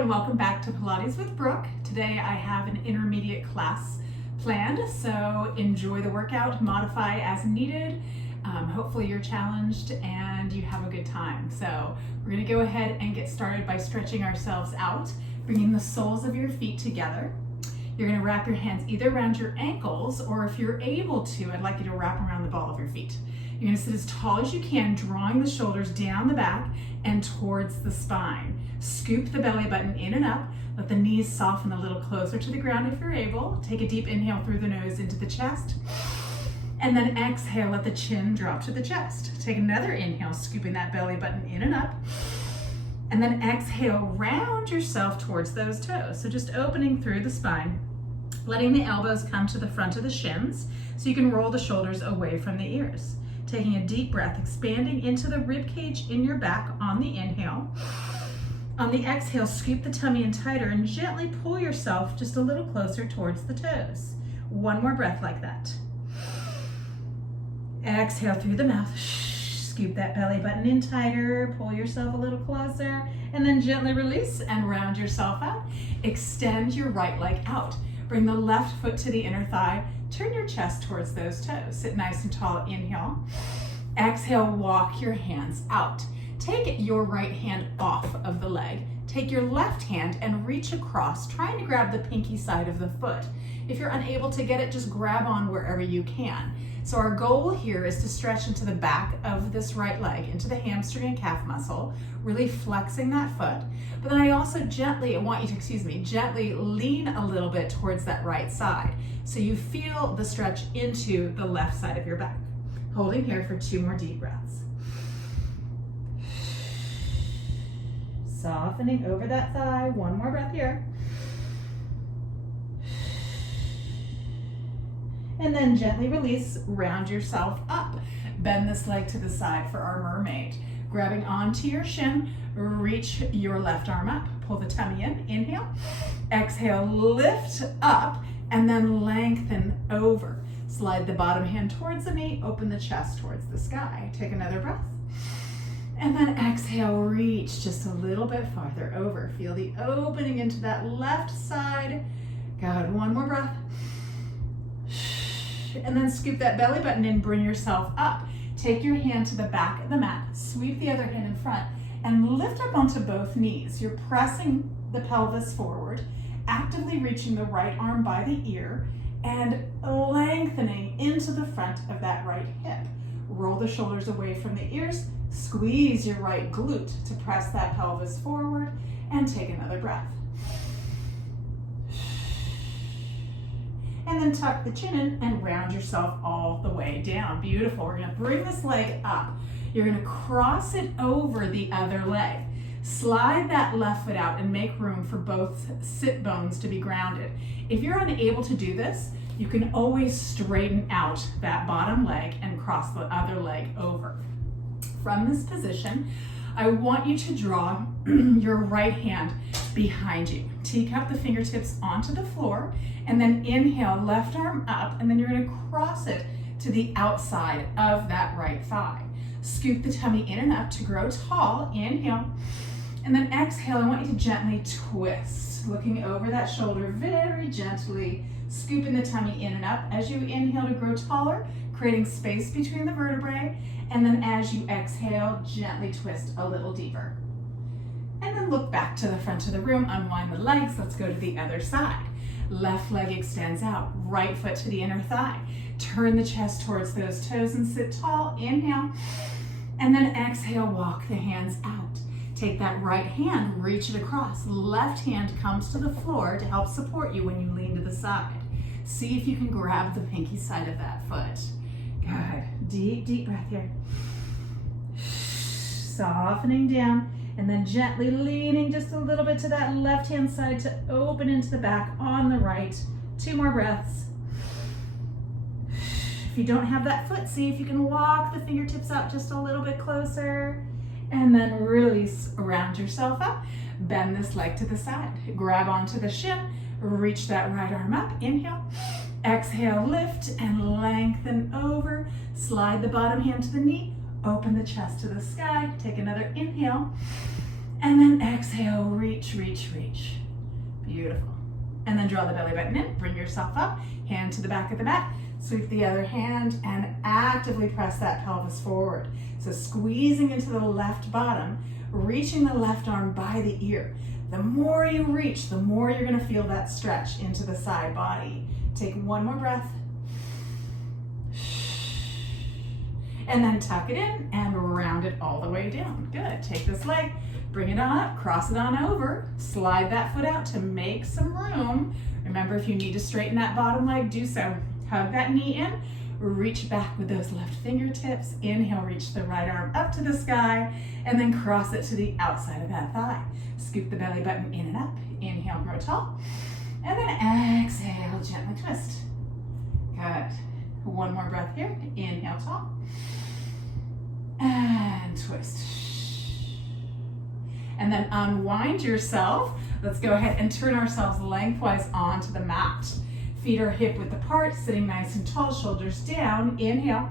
and welcome back to Pilates with Brooke. Today I have an intermediate class planned, so enjoy the workout, modify as needed. Hopefully you're challenged and you have a good time. So we're going to go ahead and get started by stretching ourselves out, bringing the soles of your feet together. You're going to wrap your hands either around your ankles, or if you're able to, I'd like you to wrap around the ball of your feet. You're going to sit as tall as you can, drawing the shoulders down the back and towards the spine. Scoop the belly button in and up. Let the knees soften a little closer to the ground if you're able. Take a deep inhale through the nose into the chest. And then exhale, let the chin drop to the chest. Take another inhale, scooping that belly button in and up. And then exhale, round yourself towards those toes. So just opening through the spine, letting the elbows come to the front of the shins so you can roll the shoulders away from the ears. Taking a deep breath, expanding into the rib cage in your back on the inhale. On the exhale, scoop the tummy in tighter and gently pull yourself just a little closer towards the toes. One more breath like that. Exhale through the mouth. Scoop that belly button in tighter, pull yourself a little closer, and then gently release and round yourself out. Extend your right leg out. Bring the left foot to the inner thigh. Turn your chest towards those toes. Sit nice and tall, inhale. Exhale, walk your hands out. Take your right hand off of the leg. Take your left hand and reach across, trying to grab the pinky side of the foot. If you're unable to get it, just grab on wherever you can. So our goal here is to stretch into the back of this right leg, into the hamstring and calf muscle, really flexing that foot. But then I also gently lean a little bit towards that right side. So you feel the stretch into the left side of your back. Holding here for 2 more deep breaths. Softening over that thigh. 1 more breath here. And then gently release, round yourself up. Bend this leg to the side for our mermaid. Grabbing onto your shin, reach your left arm up. Pull the tummy in, inhale. Exhale, lift up, and then lengthen over. Slide the bottom hand towards the knee, open the chest towards the sky. Take another breath. And then exhale, reach just a little bit farther over. Feel the opening into that left side. Good, 1 more breath. And then scoop that belly button in, bring yourself up. Take your hand to the back of the mat, sweep the other hand in front, and lift up onto both knees. You're pressing the pelvis forward, actively reaching the right arm by the ear, and lengthening into the front of that right hip. Roll the shoulders away from the ears, squeeze your right glute to press that pelvis forward, and take another breath. And then tuck the chin in and round yourself all the way down. Beautiful. We're going to bring this leg up. You're going to cross it over the other leg. Slide that left foot out and make room for both sit bones to be grounded. If you're unable to do this, you can always straighten out that bottom leg and cross the other leg over. From this position, I want you to draw your right hand behind you. Teacup the fingertips onto the floor, and then inhale, left arm up, and then you're going to cross it to the outside of that right thigh. Scoop the tummy in and up to grow tall. Inhale, and then exhale. I want you to gently twist, looking over that shoulder very gently, scooping the tummy in and up as you inhale to grow taller, creating space between the vertebrae, and then as you exhale, gently twist a little deeper. And then look back to the front of the room, unwind the legs. Let's go to the other side. Left leg extends out, right foot to the inner thigh. Turn the chest towards those toes and sit tall. Inhale, and then exhale, walk the hands out. Take that right hand, reach it across. Left hand comes to the floor to help support you when you lean to the side. See if you can grab the pinky side of that foot. Good. Deep, deep breath here. Softening down, and then gently leaning just a little bit to that left hand side to open into the back on the right. 2 more breaths. If you don't have that foot, see if you can walk the fingertips out just a little bit closer, and then release, round yourself up. Bend this leg to the side. Grab onto the shin, reach that right arm up. Inhale. Exhale, lift and lengthen over. Slide the bottom hand to the knee. Open the chest to the sky. Take another inhale. And then exhale, reach, reach, reach. Beautiful. And then draw the belly button in, bring yourself up, hand to the back of the mat, sweep the other hand and actively press that pelvis forward. So squeezing into the left bottom, reaching the left arm by the ear. The more you reach, the more you're gonna feel that stretch into the side body. Take one more breath. And then tuck it in and round it all the way down. Good, take this leg, bring it on up, cross it on over, slide that foot out to make some room. Remember, if you need to straighten that bottom leg, do so. Hug that knee in, reach back with those left fingertips. Inhale, reach the right arm up to the sky, and then cross it to the outside of that thigh. Scoop the belly button in and up. Inhale, grow tall. And then exhale, gently twist. Good. One more breath here. Inhale, tall. And twist. And then unwind yourself. Let's go ahead and turn ourselves lengthwise onto the mat. Feet are hip width apart, sitting nice and tall, shoulders down. Inhale.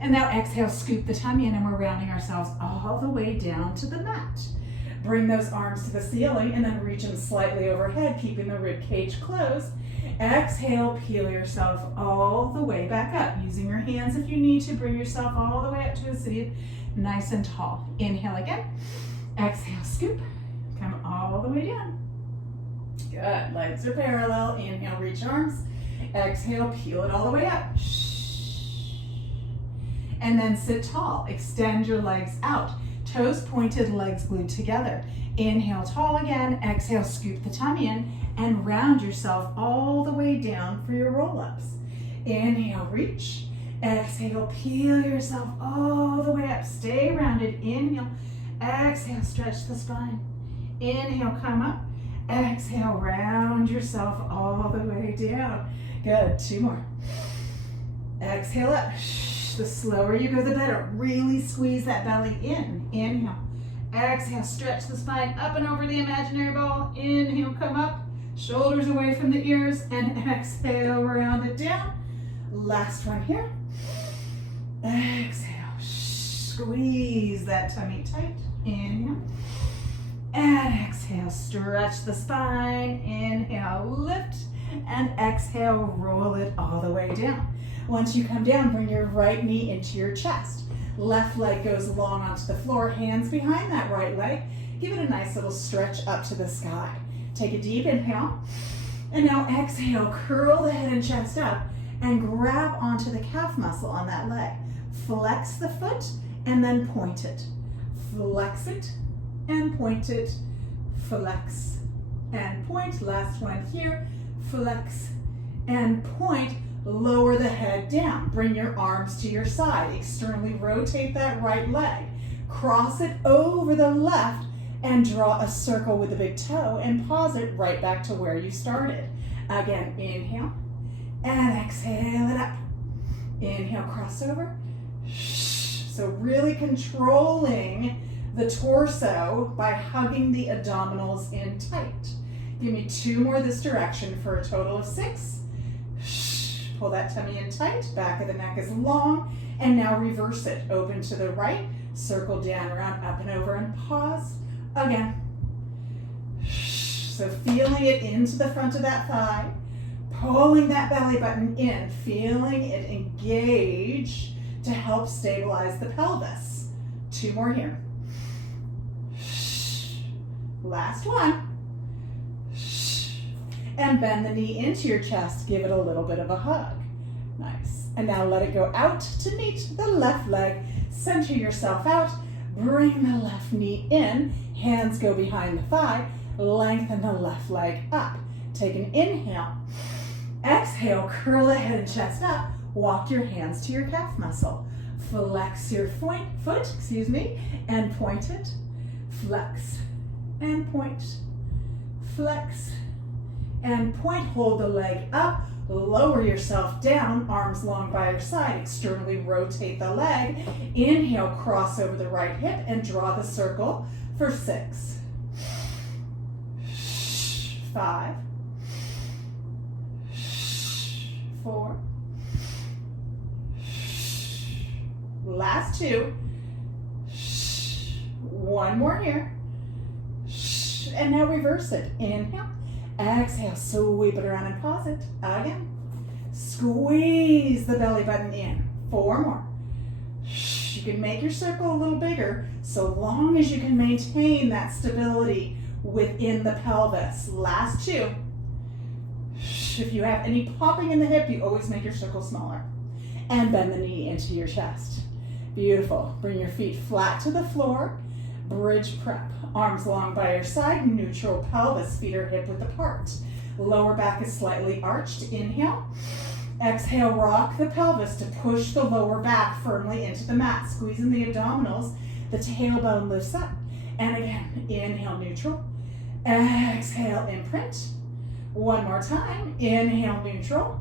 And now exhale, scoop the tummy in, and we're rounding ourselves all the way down to the mat. Bring those arms to the ceiling and then reach them slightly overhead, keeping the rib cage closed. Exhale, peel yourself all the way back up. Using your hands if you need to, bring yourself all the way up to a seated, nice and tall. Inhale again. Exhale, scoop. Come all the way down. Good. Legs are parallel. Inhale, reach arms. Exhale, peel it all the way up. And then sit tall. Extend your legs out. Toes pointed, legs glued together. Inhale, tall again. Exhale, scoop the tummy in and round yourself all the way down for your roll-ups. Inhale, reach. Exhale, peel yourself all the way up. Stay rounded. Inhale. Exhale, stretch the spine. Inhale, come up. Exhale, round yourself all the way down. Good, two more. Exhale up. The slower you go, the better. Really squeeze that belly in. Inhale. Exhale, stretch the spine up and over the imaginary ball. Inhale, come up. Shoulders away from the ears. And exhale, round it down. Last one here. Exhale. Squeeze that tummy tight. Inhale. And exhale, stretch the spine. Inhale, lift. And exhale, roll it all the way down. Once you come down, bring your right knee into your chest. Left leg goes long onto the floor, hands behind that right leg. Give it a nice little stretch up to the sky. Take a deep inhale. And now exhale, curl the head and chest up and grab onto the calf muscle on that leg. Flex the foot and then point it. Flex it and point it. Flex and point. Last one here. Flex and point. Lower the head down. Bring your arms to your side. Externally rotate that right leg. Cross it over the left and draw a circle with the big toe and pause it right back to where you started. Again, inhale and exhale it up. Inhale, cross over. So really controlling the torso by hugging the abdominals in tight. Give me two more this direction for a total of 6. Pull that tummy in tight, back of the neck is long, and now reverse it. Open to the right, circle down, around, up and over, and pause. Again. So feeling it into the front of that thigh, pulling that belly button in, feeling it engage to help stabilize the pelvis. 2 more here. Last one. And bend the knee into your chest. Give it a little bit of a hug. Nice. And now let it go out to meet the left leg. Center yourself out. Bring the left knee in. Hands go behind the thigh. Lengthen the left leg up. Take an inhale. Exhale, curl the head and chest up. Walk your hands to your calf muscle. Flex your foot, and point it. Flex and point. Flex and point. Hold the leg up, lower yourself down, arms long by your side, externally rotate the leg. Inhale, cross over the right hip and draw the circle for 6, 5, 4, last 2, 1 more here, And now reverse it. Inhale. Exhale. Sweep it around and pause it. Again. Squeeze the belly button in. 4 more. You can make your circle a little bigger so long as you can maintain that stability within the pelvis. Last 2. If you have any popping in the hip, you always make your circle smaller. And bend the knee into your chest. Beautiful. Bring your feet flat to the floor. Bridge prep. Arms long by your side. Neutral pelvis. Feet are hip width apart. Lower back is slightly arched. Inhale. Exhale, rock the pelvis to push the lower back firmly into the mat. Squeezing the abdominals. The tailbone lifts up. And again, inhale, neutral. Exhale, imprint. One more time. Inhale, neutral.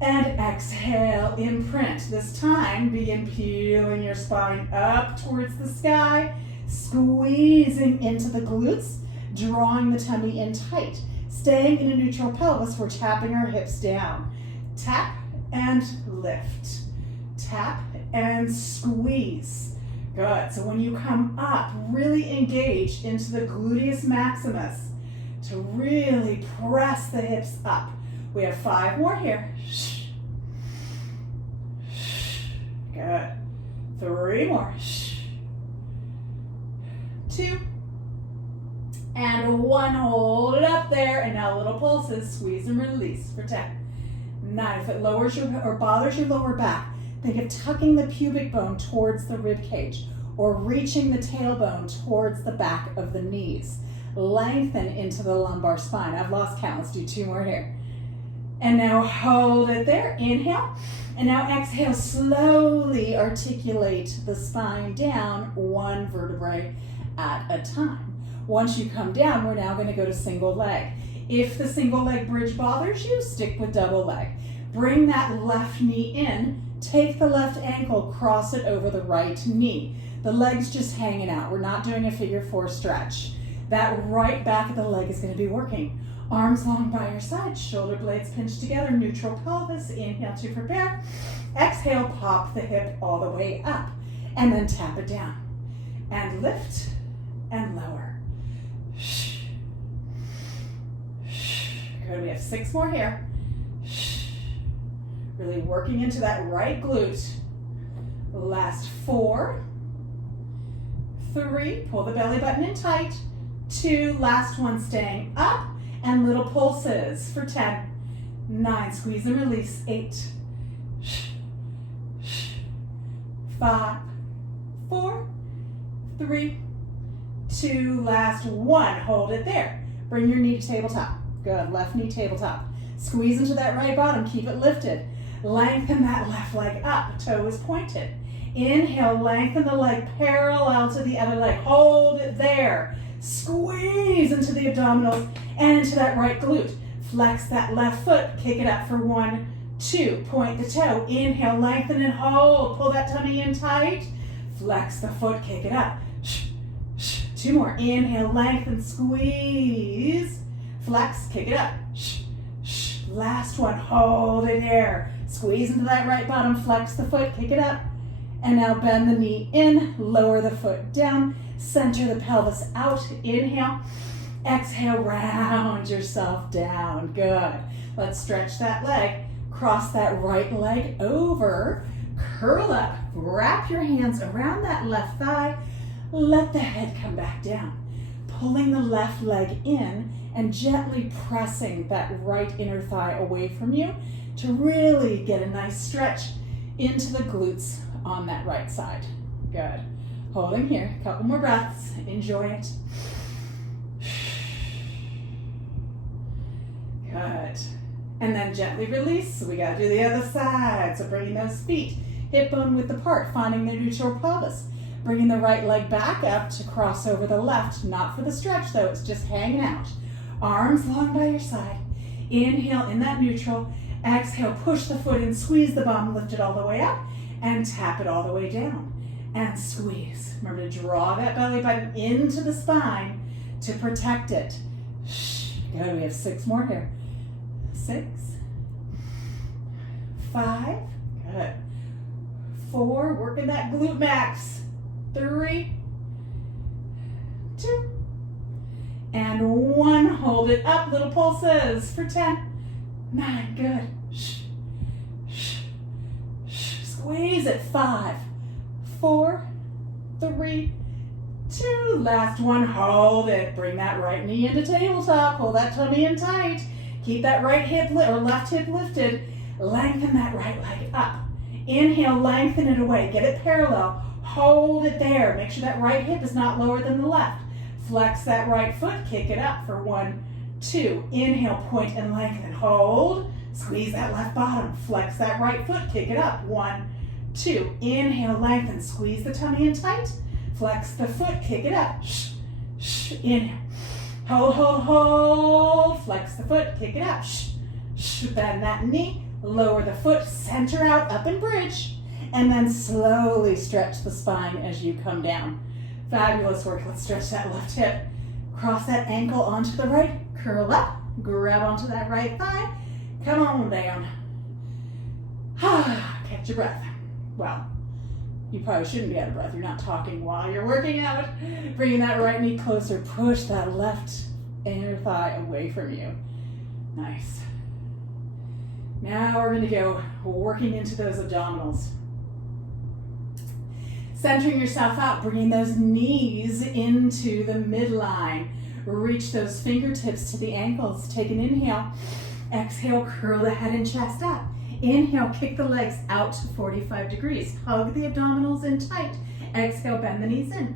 And exhale, imprint. This time, begin peeling your spine up towards the sky, squeezing into the glutes, drawing the tummy in tight. Staying in a neutral pelvis, we're tapping our hips down. Tap and lift. Tap and squeeze. Good. So when you come up, really engage into the gluteus maximus to really press the hips up. We have 5 more here. Good. 3 more. 2. And 1. Hold it up there. And now little pulses. Squeeze and release for 10. 9. If it lowers your or bothers your lower back, think of tucking the pubic bone towards the rib cage or reaching the tailbone towards the back of the knees. Lengthen into the lumbar spine. I've lost count. Let's do 2 more here. And now hold it there. Inhale. And now exhale. Slowly articulate the spine down 1 vertebrae at a time. Once you come down, we're now going to go to single leg. If the single leg bridge bothers you, stick with double leg. Bring that left knee in. Take the left ankle, cross it over the right knee. The leg's just hanging out. We're not doing a figure 4 stretch. That right back of the leg is going to be working. Arms long by your side, shoulder blades pinched together, neutral pelvis. Inhale to prepare. Exhale, pop the hip all the way up. And then tap it down. And lift and lower. Good, we have 6 more here. Really working into that right glute. Last 4. 3, pull the belly button in tight. 2, last one staying up. And little pulses for 10. 9, squeeze and release. 8. 5, 4, 3, 2, last 1. Hold it there. Bring your knee to tabletop. Good, left knee tabletop. Squeeze into that right bottom, keep it lifted. Lengthen that left leg up, toe is pointed. Inhale, lengthen the leg parallel to the other leg. Hold it there. Squeeze into the abdominals and into that right glute. Flex that left foot, kick it up for 1, 2. Point the toe. Inhale, lengthen and hold. Pull that tummy in tight. Flex the foot, kick it up. 2 more. Inhale, lengthen, squeeze. Flex, kick it up. Last one, hold it there. Squeeze into that right bottom, flex the foot, kick it up. And now bend the knee in, lower the foot down, center the pelvis out. Inhale, exhale, round yourself down. Good. Let's stretch that leg. Cross that right leg over, curl up, wrap your hands around that left thigh, let the head come back down. Pulling the left leg in and gently pressing that right inner thigh away from you to really get a nice stretch into the glutes on that right side. Good. Holding here, a couple more breaths. Enjoy it. Good. And then gently release. So we got to do the other side. So bringing those feet hip bone width apart, finding the neutral pelvis. Bringing the right leg back up to cross over the left. Not for the stretch though, it's just hanging out. Arms long by your side. Inhale in that neutral. Exhale, push the foot in, squeeze the bum, lift it all the way up, and tap it all the way down. And squeeze. Remember to draw that belly button into the spine to protect it. Good, we have 6 more here. 6, 5, good. 4, working that glute max. 3, 2, and 1. Hold it up, little pulses for 10, 9, good. Squeeze it, 5, 4, 3, 2. Last one, hold it. Bring that right knee into tabletop. Pull that tummy in tight. Keep that right hip or left hip lifted. Lengthen that right leg up. Inhale, lengthen it away. Get it parallel. Hold it there. Make sure that right hip is not lower than the left. Flex that right foot. Kick it up for 1, 2. Inhale, point and lengthen. Hold. Squeeze that left bottom. Flex that right foot. Kick it up. 1, 2. Inhale, lengthen. Squeeze the tummy in tight. Flex the foot. Kick it up. Inhale. Hold, hold, hold. Flex the foot. Kick it up. Bend that knee. Lower the foot. Center out. Up and bridge. And then slowly stretch the spine as you come down. Fabulous work. Let's stretch that left hip. Cross that ankle onto the right. Curl up. Grab onto that right thigh. Come on down. Catch your breath. Well, you probably shouldn't be out of breath. You're not talking while you're working out. Bringing that right knee closer. Push that left inner thigh away from you. Nice. Now we're going to go working into those abdominals. Centering yourself out, bringing those knees into the midline. Reach those fingertips to the ankles. Take an inhale. Exhale, curl the head and chest up. Inhale, kick the legs out to 45 degrees. Hug the abdominals in tight. Exhale, bend the knees in.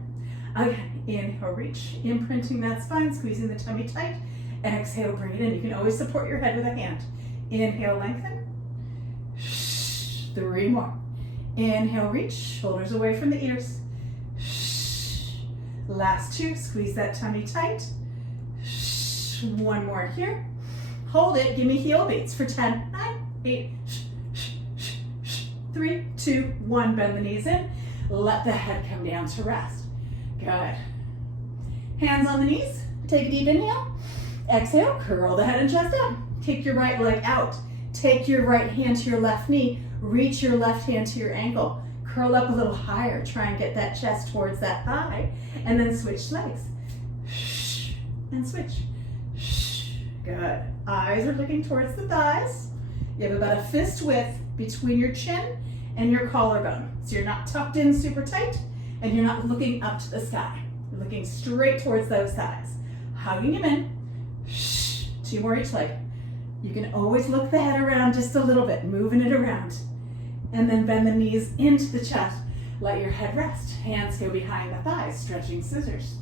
Again, inhale, reach. Imprinting that spine, squeezing the tummy tight. Exhale, bring it in. You can always support your head with a hand. Inhale, lengthen. 3 more. Inhale, reach, shoulders away from the ears. Last 2, squeeze that tummy tight. 1 more here. Hold it, give me heel beats for 10, 9, 8, 3, 2, 1. Bend the knees in. Let the head come down to rest. Good. Hands on the knees. Take a deep inhale. Exhale, curl the head and chest up. Kick your right leg out. Take your right hand to your left knee. Reach your left hand to your ankle. Curl up a little higher. Try and get that chest towards that thigh. And then switch legs. And switch. Good. Eyes are looking towards the thighs. You have about a fist width between your chin and your collarbone. So you're not tucked in super tight and you're not looking up to the sky. You're looking straight towards those thighs. Hugging them in. 2 more each leg. You can always look the head around just a little bit, moving it around. And then bend the knees into the chest. Let your head rest. Hands go behind the thighs, stretching scissors.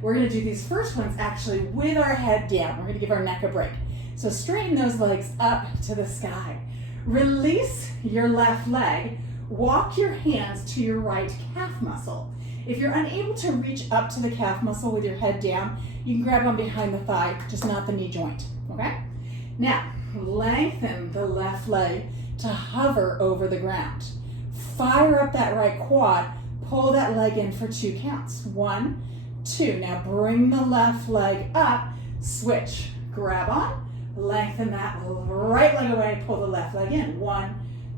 We're going to do these first ones actually with our head down. We're going to give our neck a break. So straighten those legs up to the sky. Release your left leg. Walk your hands to your right calf muscle. If you're unable to reach up to the calf muscle with your head down, you can grab on behind the thigh, just not the knee joint, okay? Now, lengthen the left leg to hover over the ground. Fire up that right quad. Pull that leg in for 2 counts. 1, 2. Now bring the left leg up. Switch. Grab on. Lengthen that right leg away. Pull the left leg in. 1,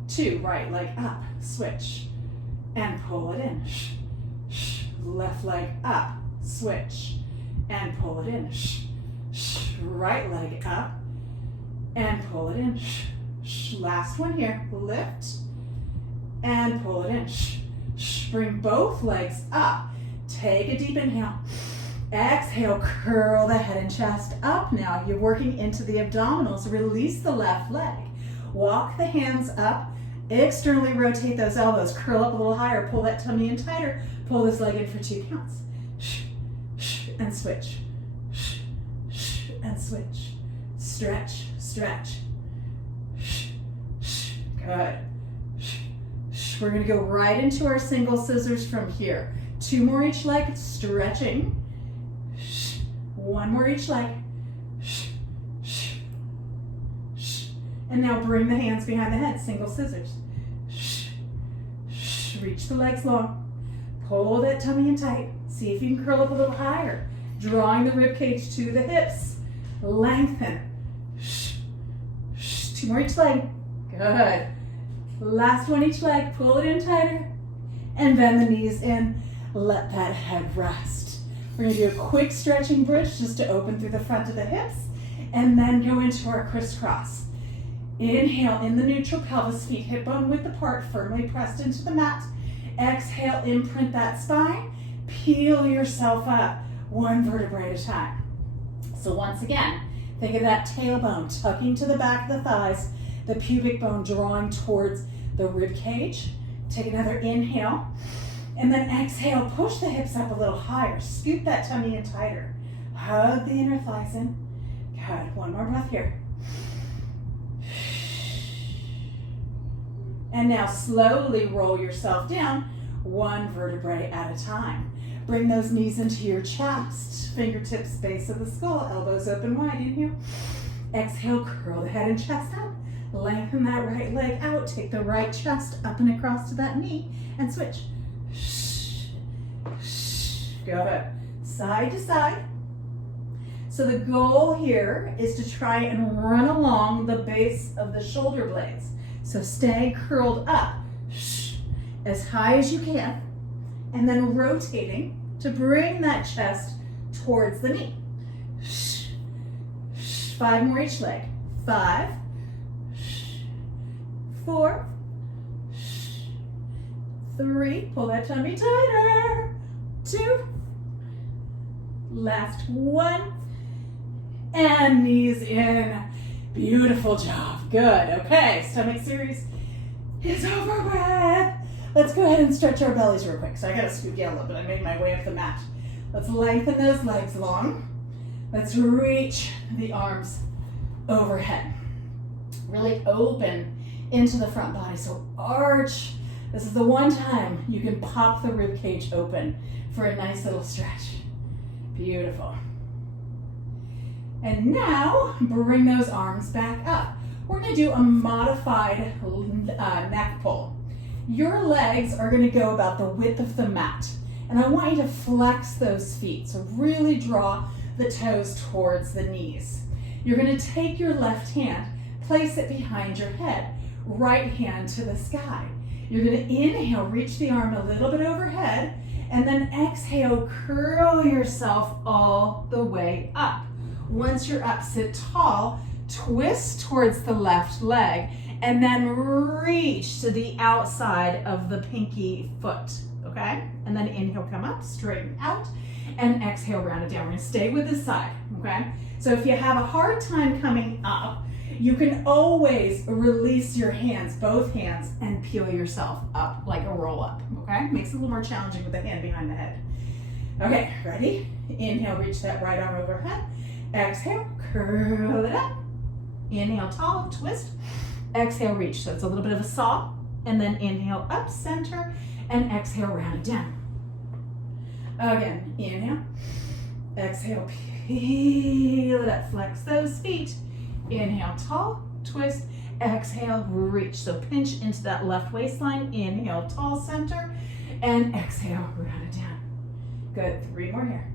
2. Right leg up. Switch. And pull it in. Left leg up. Switch. And pull it in. Right leg up. And pull it in. Last one here. Lift and pull it in. Bring both legs up. Take a deep inhale. Exhale, curl the head and chest up. Now you're working into the abdominals. Release the left leg. Walk the hands up. Externally rotate those elbows. Curl up a little higher. Pull that tummy in tighter. Pull this leg in for 2 counts. And switch. And switch. Stretch, stretch. Good. We're going to go right into our single scissors from here. 2 more each leg, stretching. 1 more each leg. And now bring the hands behind the head, single scissors. Reach the legs long. Pull that tummy in tight. See if you can curl up a little higher. Drawing the rib cage to the hips. Lengthen. 2 more each leg. Good. Last one each leg. Pull it in tighter. And bend the knees in. Let that head rest. We're gonna do a quick stretching bridge just to open through the front of the hips, and then go into our crisscross. Inhale in the neutral pelvis, feet hip bone width apart, firmly pressed into the mat. Exhale, imprint that spine. Peel yourself up, one vertebrae at a time. So once again, think of that tailbone tucking to the back of the thighs, the pubic bone drawing towards the rib cage. Take another inhale, and then exhale, push the hips up a little higher. Scoop that tummy in tighter. Hug the inner thighs in. Good, one more breath here. And now slowly roll yourself down, one vertebrae at a time. Bring those knees into your chest, fingertips, base of the skull, elbows open wide. Inhale. Exhale, curl the head and chest out. Lengthen that right leg out. Take the right chest up and across to that knee and switch. Good. Side to side. So the goal here is to try and run along the base of the shoulder blades. So stay curled up as high as you can, and then rotating to bring that chest towards the knee. 5 more each leg. 5, 4, 3, pull that tummy tighter. 2, last 1, and knees in. Beautiful job. Good. Okay, stomach series is over with. Let's go ahead and stretch our bellies real quick. So I gotta scoot down a little bit. I made my way up the mat. Let's lengthen those legs long. Let's reach the arms overhead. Really open into the front body. So arch. This is the one time you can pop the rib cage open for a nice little stretch. Beautiful. And now bring those arms back up. We're gonna do a modified neck pull. Your legs are gonna go about the width of the mat. And I want you to flex those feet. So really draw the toes towards the knees. You're gonna take your left hand, place it behind your head, right hand to the sky. You're gonna inhale, reach the arm a little bit overhead, and then exhale, curl yourself all the way up. Once you're up, sit tall, twist towards the left leg, and then reach to the outside of the pinky foot, okay? And then inhale, come up, straighten out, and exhale, round it down. We're gonna stay with this side, okay? So if you have a hard time coming up, you can always release your hands, both hands, and peel yourself up like a roll up, okay? Makes it a little more challenging with the hand behind the head. Okay, ready? Inhale, reach that right arm overhead. Exhale, curl it up. Inhale, tall, twist. Exhale, reach. So it's a little bit of a saw. And then inhale, up, center, and exhale, round it down. Again, inhale. Exhale, peel it up. Flex those feet. Inhale, tall, twist. Exhale, reach. So pinch into that left waistline. Inhale, tall, center, and exhale, round it down. Good. 3 more here.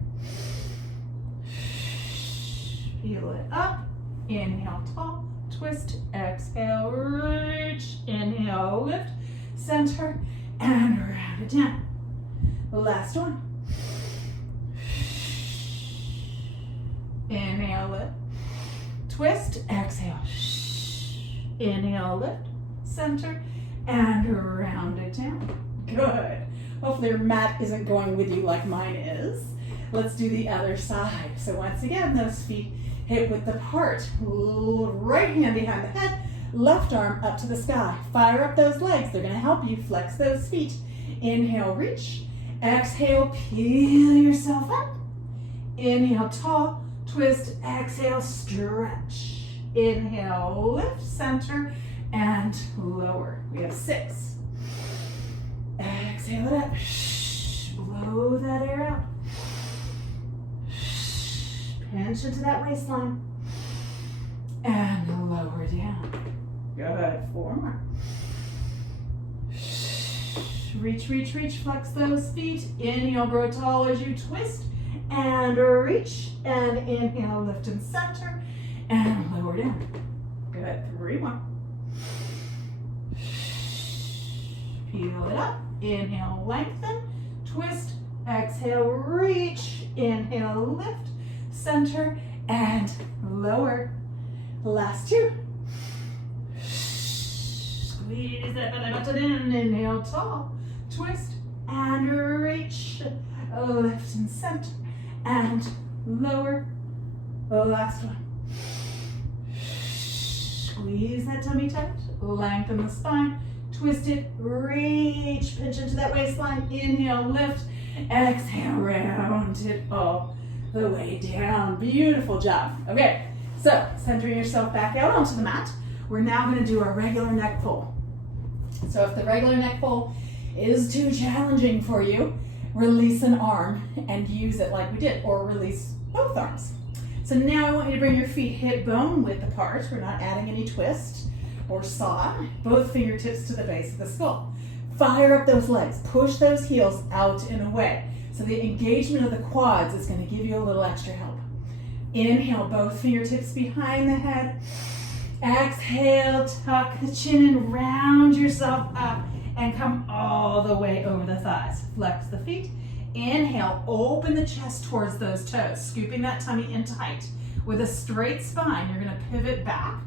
Peel it up. Inhale, tall, twist. Exhale, reach. Inhale, lift, center, and round it down. Last one. Inhale, lift, twist. Exhale. Inhale, lift, center, and round it down. Good. Hopefully your mat isn't going with you like mine is. Let's do the other side. So once again, those feet hip width apart. Right hand behind the head, left arm up to the sky. Fire up those legs. They're gonna help you flex those feet. Inhale, reach. Exhale, peel yourself up. Inhale, tall, twist. Exhale, stretch. Inhale, lift, center, and lower. We have 6. Exhale it up. Blow that air out. Pinch into that waistline. And lower down. Good. 4 more. Reach, reach, reach. Flex those feet. Inhale, grow tall as you twist. And reach. And inhale, lift and center. And lower down. Good. 3 more. Peel it up. Inhale, lengthen. Twist. Exhale, reach. Inhale, lift, center, and lower. Last two. Squeeze that belly button in. Inhale, tall, twist, and reach. Lift and center, and lower. Last one. Squeeze that tummy tight, lengthen the spine, twist it, reach, pinch into that waistline. Inhale, lift, exhale, round it all the way down. Beautiful job. Okay, so centering yourself back out onto the mat. We're now going to do our regular neck pull. So if the regular neck pull is too challenging for you, release an arm and use it like we did, or release both arms. So now I want you to bring your feet hip bone width apart. We're not adding any twist or saw. Both fingertips to the base of the skull. Fire up those legs. Push those heels out and away. So the engagement of the quads is going to give you a little extra help. Inhale, both fingertips behind the head. Exhale, tuck the chin and round yourself up and come all the way over the thighs. Flex the feet. Inhale, open the chest towards those toes, scooping that tummy in tight. With a straight spine, you're gonna pivot back,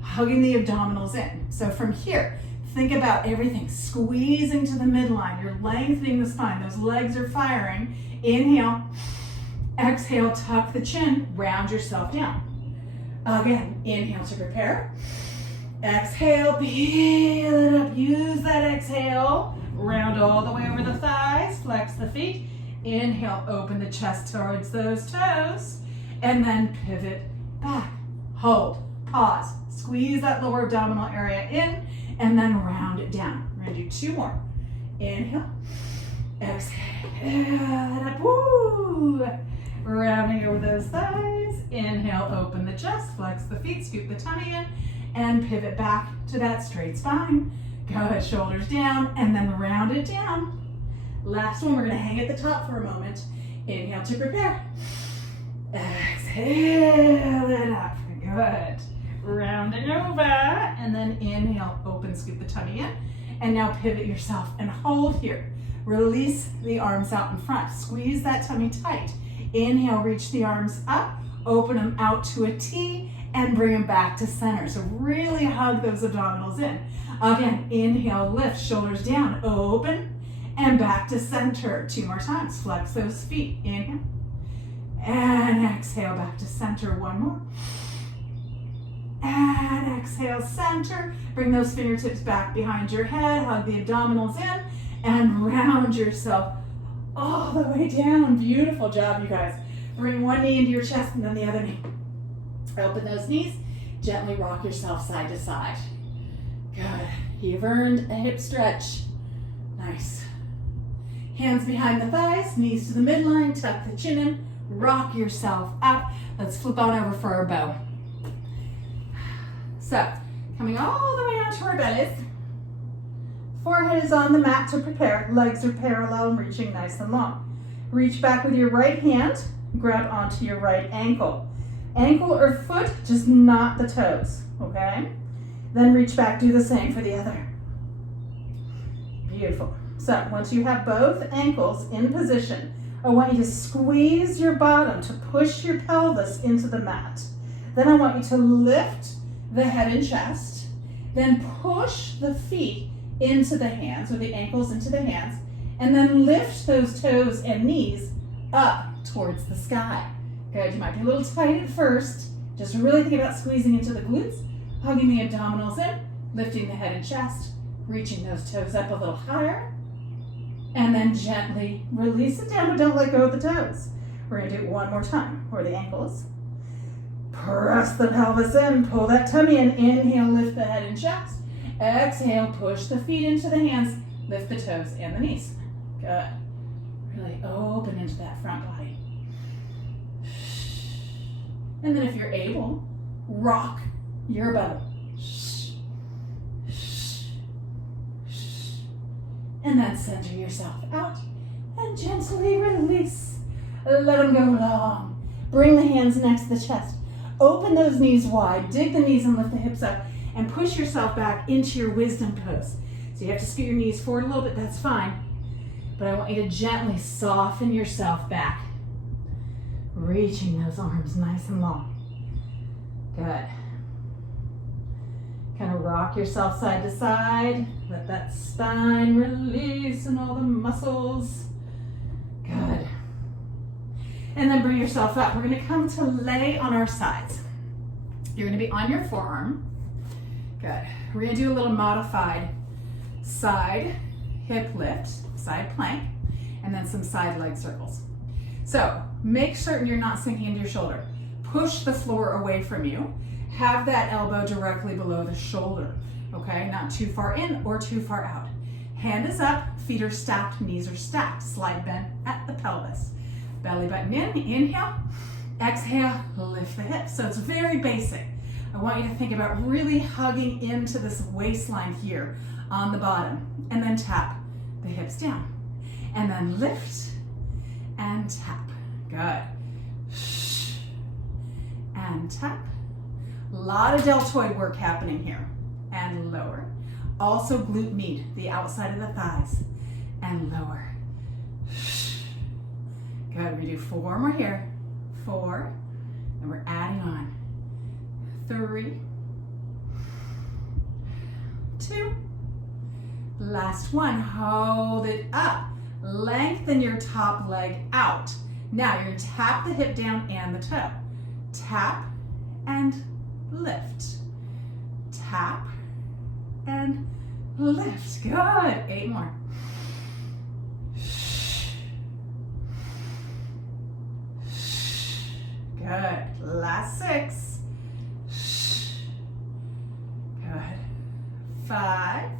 hugging the abdominals in. So from here, think about everything, squeezing to the midline. You're lengthening the spine, those legs are firing. Inhale, exhale, tuck the chin, round yourself down. Again, inhale to prepare. Exhale, peel it up, use that exhale. Round all the way over the thighs, flex the feet. Inhale, open the chest towards those toes, and then pivot back. Hold, pause, squeeze that lower abdominal area in, and then round it down. We're gonna do two more. Inhale, exhale it up, woo! Rounding over those thighs. Inhale, open the chest, flex the feet, scoop the tummy in, and pivot back to that straight spine. Good, shoulders down, and then round it down. Last one, we're gonna hang at the top for a moment. Inhale to prepare. Exhale it up, good. Rounding over, and then inhale, open, scoop the tummy in, and now pivot yourself and hold here. Release the arms out in front, squeeze that tummy tight. Inhale, reach the arms up, open them out to a T, and bring them back to center. So really hug those abdominals in. Again, inhale, lift, shoulders down, open, and back to center. Two more times, flex those feet. Inhale, and exhale, back to center. One more. And exhale, center. Bring those fingertips back behind your head, hug the abdominals in, and round yourself all the way down. Beautiful job, you guys. Bring one knee into your chest and then the other knee. Open those knees, gently rock yourself side to side. Good. You've earned a hip stretch. Nice. Hands behind the thighs, knees to the midline, tuck the chin in, rock yourself up. Let's flip on over for our bow. So, coming all the way onto our bellies. Forehead is on the mat to prepare. Legs are parallel and reaching nice and long. Reach back with your right hand, grab onto your right ankle. Ankle or foot, just not the toes, okay? Then reach back, do the same for the other. Beautiful. So once you have both ankles in position, I want you to squeeze your bottom to push your pelvis into the mat. Then I want you to lift the head and chest, then push the feet into the hands, or the ankles into the hands, and then lift those toes and knees up towards the sky. Good, you might be a little tight at first. Just really think about squeezing into the glutes, hugging the abdominals in, lifting the head and chest, reaching those toes up a little higher, and then gently release it down, but don't let go of the toes. We're gonna do it one more time, or the ankles. Press the pelvis in, pull that tummy in, inhale, lift the head and chest. Exhale, push the feet into the hands, lift the toes and the knees. Good. Really open into that front body. And then if you're able, rock your belly. And then center yourself out and gently release. Let them go long. Bring the hands next to the chest. Open those knees wide. Dig the knees and lift the hips up. And push yourself back into your wisdom pose. So you have to scoot your knees forward a little bit, that's fine. But I want you to gently soften yourself back. Reaching those arms nice and long. Good. Kind of rock yourself side to side. Let that spine release and all the muscles. Good. And then bring yourself up. We're going to come to lay on our sides. You're going to be on your forearm. Good. We're going to do a little modified side hip lift, side plank, and then some side leg circles. So make certain you're not sinking into your shoulder. Push the floor away from you. Have that elbow directly below the shoulder, okay? Not too far in or too far out. Hand is up, feet are stacked, knees are stacked. Slight bend at the pelvis. Belly button in, inhale, exhale, lift the hips. So it's very basic. I want you to think about really hugging into this waistline here on the bottom, and then tap the hips down. And then lift and tap. Good. And tap. A lot of deltoid work happening here. And lower. Also glute med, the outside of the thighs. And lower. Good. We do 4 more here. 4. And we're adding on. 3. 2. Last one. Hold it up. Lengthen your top leg out. Now you're going to tap the hip down and the toe. Tap and lift. Tap and lift. Good. 8 more. Good. Last 6. Good. 5.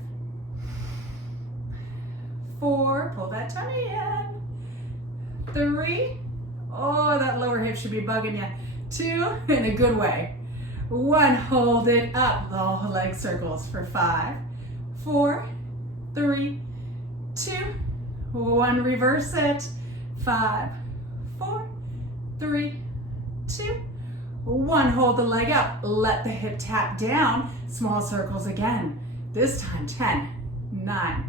4. Pull that tummy in. 3. Oh, that lower hip should be bugging you. 2, in a good way. 1, hold it up. The leg circles for 5, 4, 3, 2, 1, reverse it. 5, 4, 3, 2, 1, hold the leg up. Let the hip tap down. Small circles again. This time, 10, 9.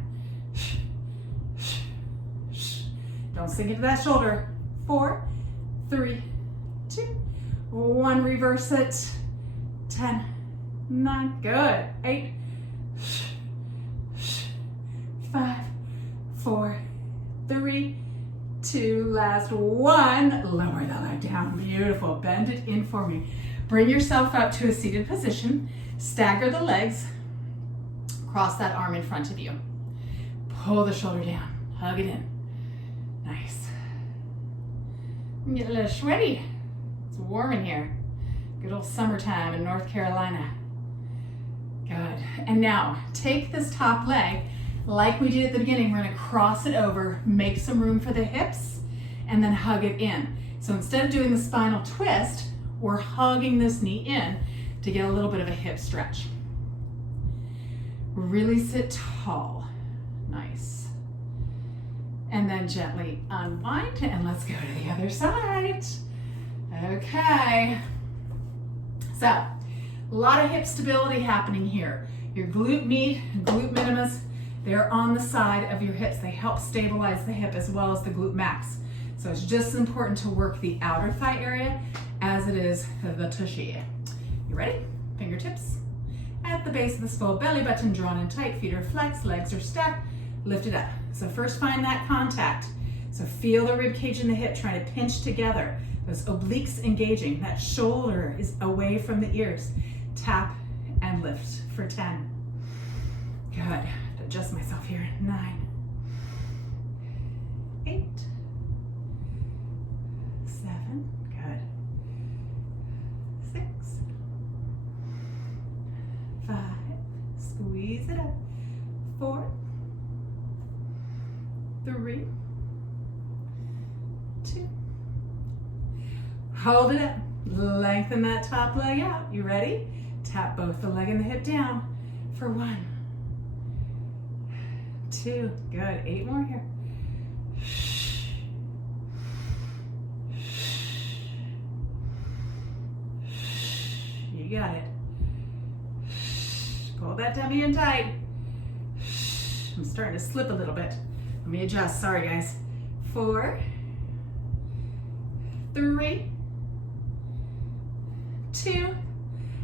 Don't sink into that shoulder. 4, 3, 2, 1, reverse it. 10, 9, good. 8, 5, 4, 3, 2, last 1. Lower the leg down. Beautiful. Bend it in for me. Bring yourself up to a seated position. Stagger the legs. Cross that arm in front of you. Pull the shoulder down. Hug it in. Nice. Get a little sweaty. It's warm in here. Good old summertime in North Carolina. Good. And now take this top leg like we did at the beginning. We're going to cross it over, make some room for the hips, and then hug it in. So instead of doing the spinal twist, we're hugging this knee in to get a little bit of a hip stretch. Really sit tall. Nice. And then gently unwind, and let's go to the other side. Okay. So, a lot of hip stability happening here. Your glute med, glute minimus, they're on the side of your hips. They help stabilize the hip as well as the glute max. So it's just as important to work the outer thigh area as it is the tushy. You ready? Fingertips at the base of the skull, belly button drawn in tight, feet are flexed, legs are stacked, lift it up. So first find that contact. So feel the rib cage and the hip trying to pinch together. Those obliques engaging. That shoulder is away from the ears. Tap and lift for 10. Good. Adjust myself here. 9, 8, 7. Good. 6, 5. Squeeze it up. 4, 3, 2. Hold it up. Lengthen that top leg out. You ready? Tap both the leg and the hip down for 1, 2. Good. 8 more here. You got it. Pull that tummy in tight. I'm starting to slip a little bit. Let me adjust. Sorry, guys. 4, 3, 2,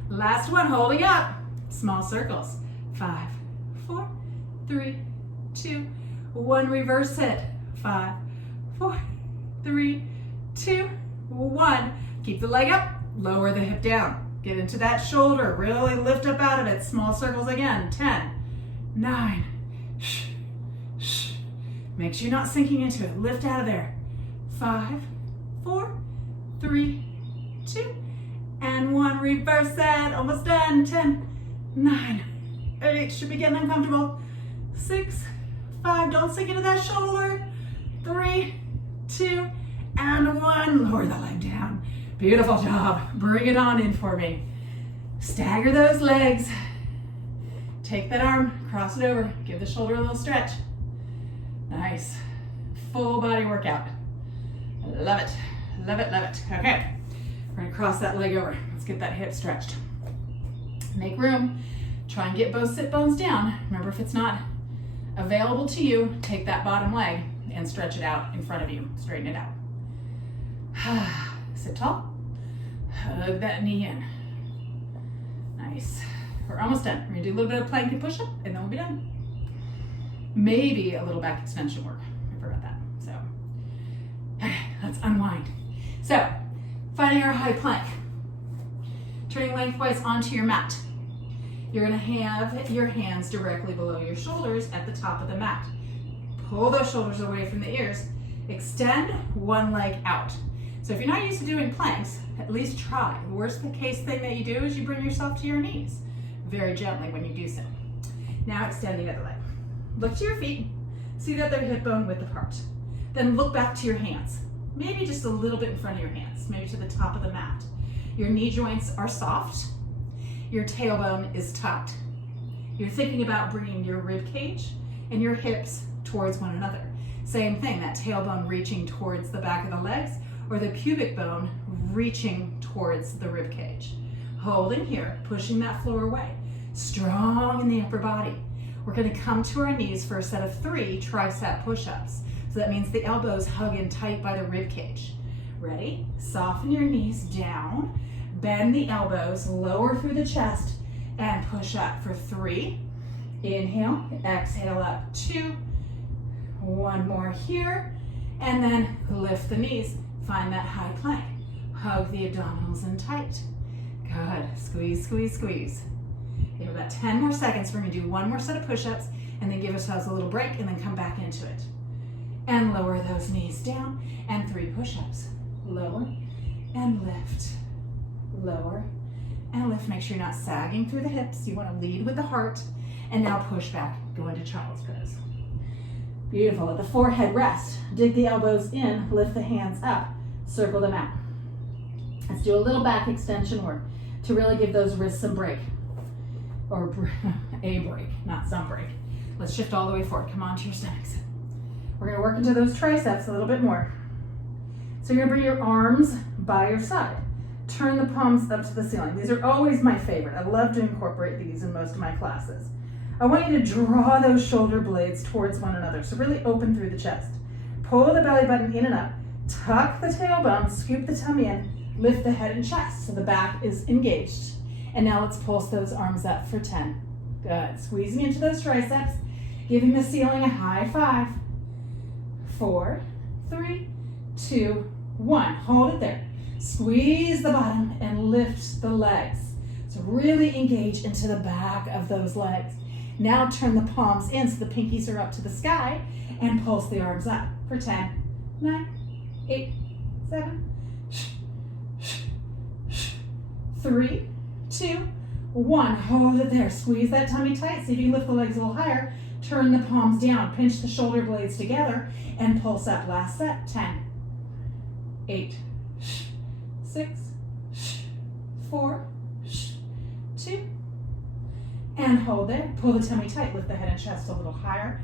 last one, holding up. Small circles. 5, 4, 3, 2, 1. Reverse it. 5, 4, 3, 2, 1. Keep the leg up. Lower the hip down. Get into that shoulder. Really lift up out of it. Small circles again. 10, 9. Shh, shh. Make sure you're not sinking into it. Lift out of there. 5, 4, 3, 2, and 1. Reverse that. Almost done. 10, 9, 8. Should be getting uncomfortable. 6, 5. Don't sink into that shoulder. 3, 2, and 1. Lower the leg down. Beautiful job. Bring it on in for me. Stagger those legs. Take that arm, cross it over. Give the shoulder a little stretch. Nice. Full body workout. Love it. Love it, love it. Okay. We're gonna cross that leg over. Let's get that hip stretched. Make room. Try and get both sit bones down. Remember, if it's not available to you, take that bottom leg and stretch it out in front of you. Straighten it out. Sit tall. Hug that knee in. Nice. We're almost done. We're gonna do a little bit of plank and push-up, and then we'll be done. Maybe a little back extension work. I forgot that. So, okay, let's unwind. So, finding our high plank. Turning lengthwise onto your mat. You're gonna have your hands directly below your shoulders at the top of the mat. Pull those shoulders away from the ears. Extend one leg out. So if you're not used to doing planks, at least try. The worst case thing that you do is you bring yourself to your knees very gently when you do so. Now extend the other leg. Look to your feet, see that they're hip bone width apart. Then look back to your hands, maybe just a little bit in front of your hands, maybe to the top of the mat. Your knee joints are soft, your tailbone is tucked. You're thinking about bringing your rib cage and your hips towards one another. Same thing, that tailbone reaching towards the back of the legs, or the pubic bone reaching towards the rib cage. Holding here, pushing that floor away. Strong in the upper body. We're gonna come to our knees for a set of 3 tricep push-ups. So that means the elbows hug in tight by the rib cage. Ready? Soften your knees down, bend the elbows, lower through the chest, and push up for 3. Inhale, exhale up, 2. 1 more here, and then lift the knees. Find that high plank. Hug the abdominals in tight. Good. Squeeze, squeeze, squeeze. We have about 10 more seconds. We're going to do 1 more set of push-ups and then give ourselves a little break and then come back into it. And lower those knees down and 3 push-ups. Lower and lift. Lower and lift. Make sure you're not sagging through the hips. You want to lead with the heart. And now push back. Go into child's pose. Beautiful. Let the forehead rest. Dig the elbows in. Lift the hands up. Circle them out. Let's do a little back extension work to really give those wrists some break. Or a break, not some break. Let's shift all the way forward. Come on to your stomachs. We're going to work into those triceps a little bit more. So you're going to bring your arms by your side. Turn the palms up to the ceiling. These are always my favorite. I love to incorporate these in most of my classes. I want you to draw those shoulder blades towards one another. So really open through the chest. Pull the belly button in and up. Tuck the tailbone, scoop the tummy in, lift the head and chest so the back is engaged. And now let's pulse those arms up for 10. Good. Squeezing into those triceps, giving the ceiling a high 5. 4, 3, 2, 1. Hold it there. Squeeze the bottom and lift the legs. So really engage into the back of those legs. Now turn the palms in so the pinkies are up to the sky and pulse the arms up for 10, 9, 8, 7, 3, 2, 1. Hold it there. Squeeze that tummy tight. See if you can lift the legs a little higher. Turn the palms down. Pinch the shoulder blades together and pulse up. Last set. 10, 8, 6, 4, 2, and hold there. Pull the tummy tight. Lift the head and chest a little higher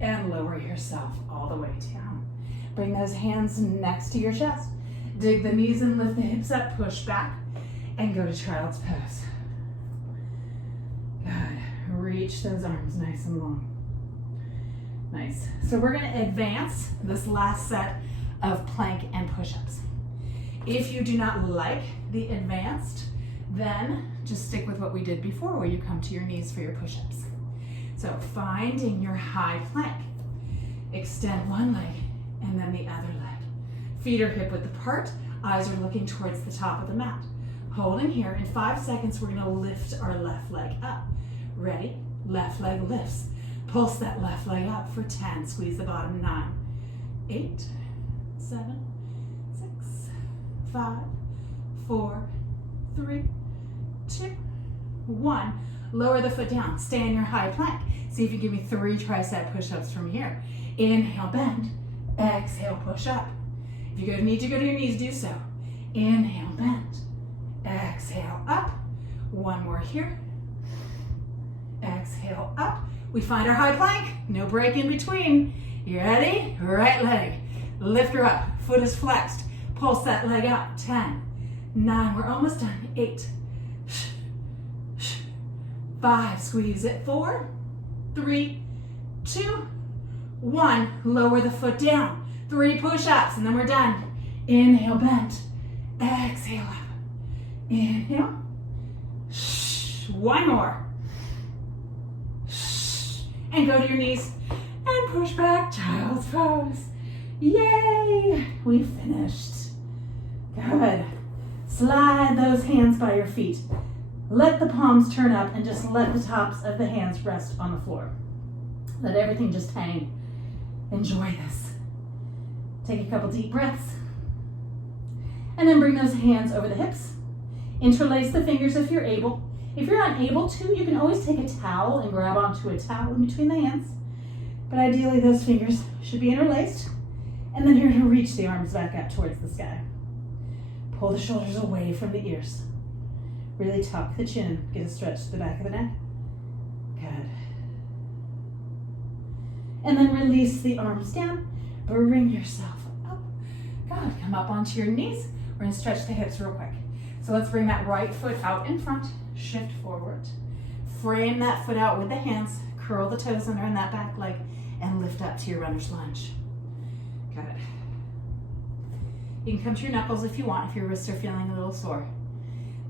and lower yourself all the way down. Bring those hands next to your chest. Dig the knees and lift the hips up. Push back and go to child's pose. Good. Reach those arms nice and long. Nice. So we're going to advance this last set of plank and push-ups. If you do not like the advanced, then just stick with what we did before, where you come to your knees for your push-ups. So finding your high plank. Extend one leg and then the other leg. Feet are hip width apart, eyes are looking towards the top of the mat. Holding here. In 5 seconds, we're gonna lift our left leg up. Ready? Left leg lifts. Pulse that left leg up for 10. Squeeze the bottom. 9, 8, 7, 6, 5, 4, 3, 2, 1. Lower the foot down. Stay in your high plank. See if you give me 3 tricep push-ups from here. Inhale, bend. Exhale, push up. If you need to go to your knees, do so. Inhale, bend. Exhale, up. One more here. Exhale, up. We find our high plank. No break in between. You ready? Right leg. Lift her up. Foot is flexed. Pulse that leg up. 10, 9, we're almost done. 8, 5, squeeze it. 4, 3, 2, 1. Lower the foot down. 3 push-ups and then we're done. Inhale, bend. Exhale up. Inhale. One more. And go to your knees and push back, child's pose. Yay, we finished. Good. Slide those hands by your feet. Let the palms turn up and just let the tops of the hands rest on the floor. Let everything just hang. Enjoy this. Take a couple deep breaths. And then bring those hands over the hips. Interlace the fingers if you're able. If you're unable to, you can always take a towel and grab onto a towel in between the hands. But ideally, those fingers should be interlaced. And then you're going to reach the arms back up towards the sky. Pull the shoulders away from the ears. Really tuck the chin. Get a stretch to the back of the neck. Good. And then release the arms down. Bring yourself up. Good. Come up onto your knees. We're going to stretch the hips real quick. So let's bring that right foot out in front. Shift forward. Frame that foot out with the hands. Curl the toes under in that back leg and lift up to your runner's lunge. Good. You can come to your knuckles if you want, if your wrists are feeling a little sore.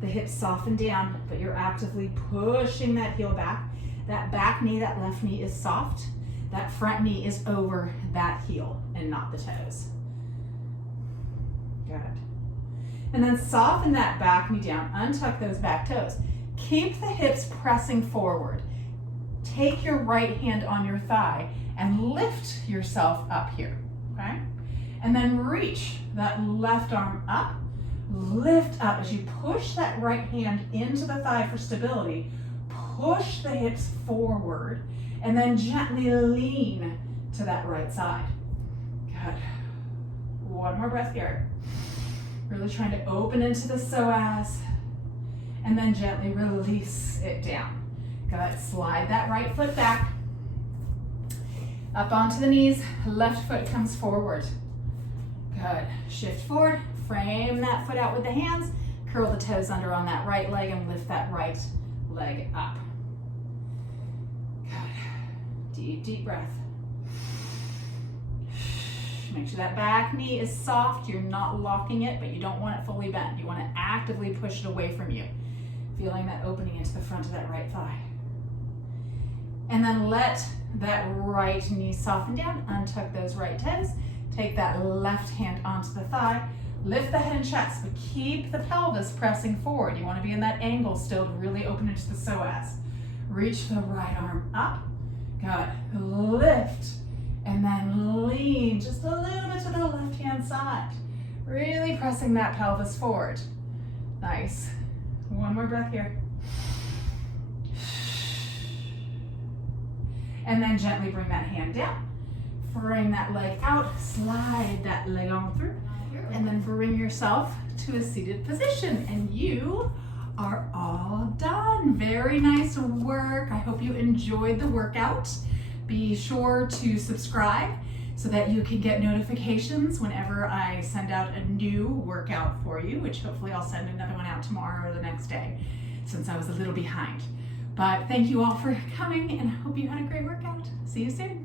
The hips soften down, but you're actively pushing that heel back. That back knee, that left knee is soft. That front knee is over that heel and not the toes. Good. And then soften that back knee down. Untuck those back toes. Keep the hips pressing forward. Take your right hand on your thigh and lift yourself up here, okay? And then reach that left arm up. Lift up as you push that right hand into the thigh for stability. Push the hips forward and then gently lean to that right side. Good. One more breath here. Really trying to open into the psoas and then gently release it down. Good. Slide that right foot back. Up onto the knees. Left foot comes forward. Good. Shift forward. Frame that foot out with the hands. Curl the toes under on that right leg and lift that right leg up. Good. Deep, deep breath. Make sure that back knee is soft. You're not locking it, but you don't want it fully bent. You want to actively push it away from you. Feeling that opening into the front of that right thigh. And then let that right knee soften down. Untuck those right toes. Take that left hand onto the thigh. Lift the head and chest, but keep the pelvis pressing forward. You want to be in that angle still to really open into the psoas. Reach the right arm up. Good. Lift. And then lean just a little bit to the left-hand side. Really pressing that pelvis forward. Nice. One more breath here. And then gently bring that hand down. Frame that leg out. Slide that leg on through. And then bring yourself to a seated position. And you are all done. Very nice work. I hope you enjoyed the workout. Be sure to subscribe so that you can get notifications whenever I send out a new workout for you, which hopefully I'll send another one out tomorrow or the next day since I was a little behind. But thank you all for coming and I hope you had a great workout. See you soon.